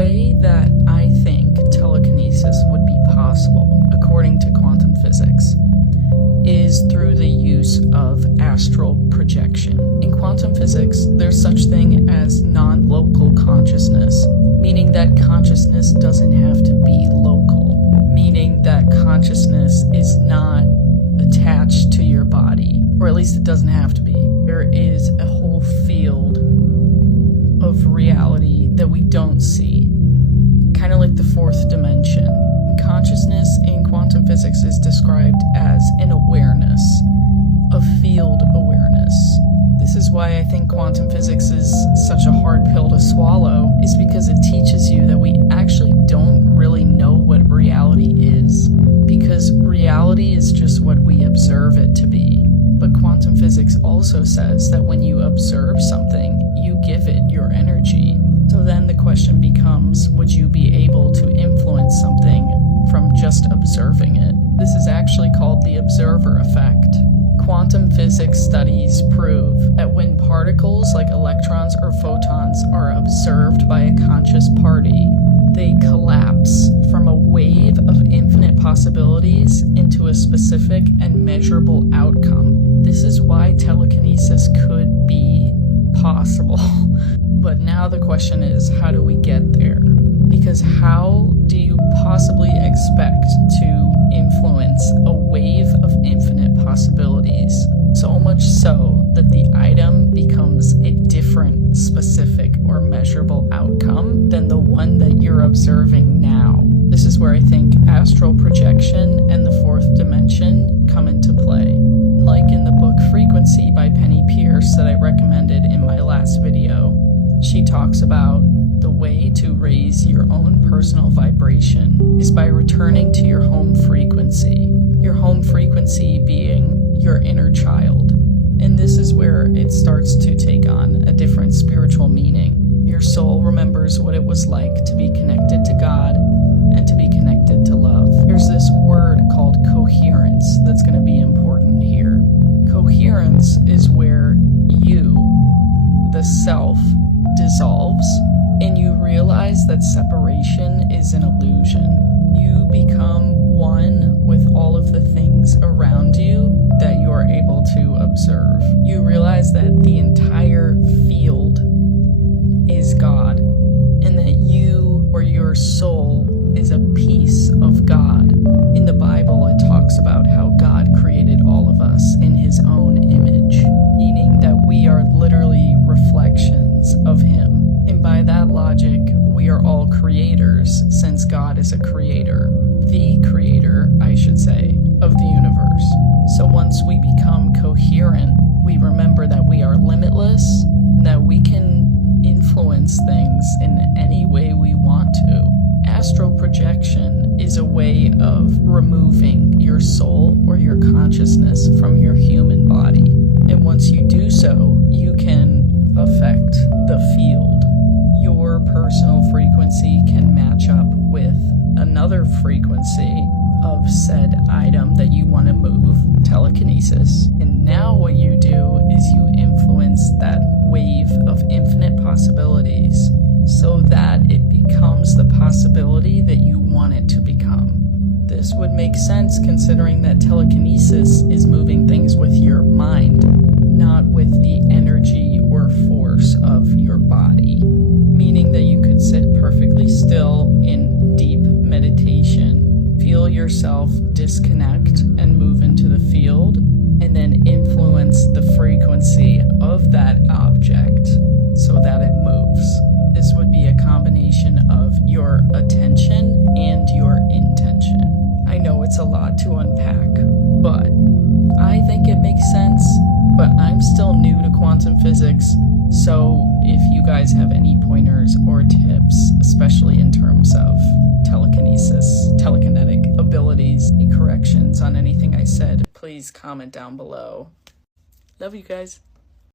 way that I think telekinesis would be possible, according to quantum physics, is through the use of astral projection. In quantum physics, there's such thing as non-local consciousness, meaning that consciousness doesn't have to be local, meaning that consciousness is not attached to your body, or at least it doesn't have to be. There is a whole field of reality that we don't see, kind of like the fourth dimension. Consciousness in quantum physics is described as an awareness, a field awareness. This is why I think quantum physics is such a hard pill to swallow, is because it teaches you that we actually don't really know what reality is, because reality is just what we observe it to be. But quantum physics also says that when you observe something, you give it your energy. So then the question becomes, would you be able to influence something from just observing it? This is actually called the observer effect. Quantum physics studies prove that when particles like electrons or photons are observed by a conscious party, they collapse from a wave of infinite possibilities into a specific and measurable outcome. This is why telekinesis could be possible. But now the question is, how do we get there? Because how do you possibly expect to influence a wave of infinite possibilities? So much so that the item becomes a different, specific, or measurable outcome than the one that you're observing now. This is where I think astral projection and the fourth dimension come into play. Like in the book Frequency by Penny Pierce that I recommended in my last video, she talks about the way to raise your own personal vibration is by returning to your home frequency. Your home frequency being your inner child. And this is where it starts to take on a different spiritual meaning. Your soul remembers what it was like to be connected to God and to be connected to love. There's this word called coherence that's going to be important here. Coherence is where you, the self, dissolves, and you realize that separation is an illusion. You become one with all of the things around you that you are able to observe. You realize that the entire field is God, and that you or your soul is a piece of God. In the Bible, it talks about how God created all of us in His own image, meaning that we are literally reflections of Him. And by that logic, we are all creators, since God is a creator. The creator, I should say, of the universe. So once we become coherent, we remember that we are limitless, and that we can influence things in any way we want to. Astral projection is a way of removing your soul or your consciousness from your human body. And once you do so, you can affect the field. Your personal frequency can match up with another frequency of said item that you want to move, telekinesis. And now what you do is you influence that wave of infinite possibilities so that it becomes the possibility that you want it to become. This would make sense considering that telekinesis is moving things with your mind, not with the energy or force of your body. Meaning that you could sit perfectly still in deep meditation, feel yourself disconnect and move into the field, and then influence the frequency of that object so that it moves. This would be a combination of your attention and your intention. I know it's a lot to unpack, but I think it makes sense, but I'm still new to quantum physics, so if you guys have any pointers or tips, especially in terms of telekinesis, telekinetic abilities, any corrections on anything I said, please comment down below. Love you guys.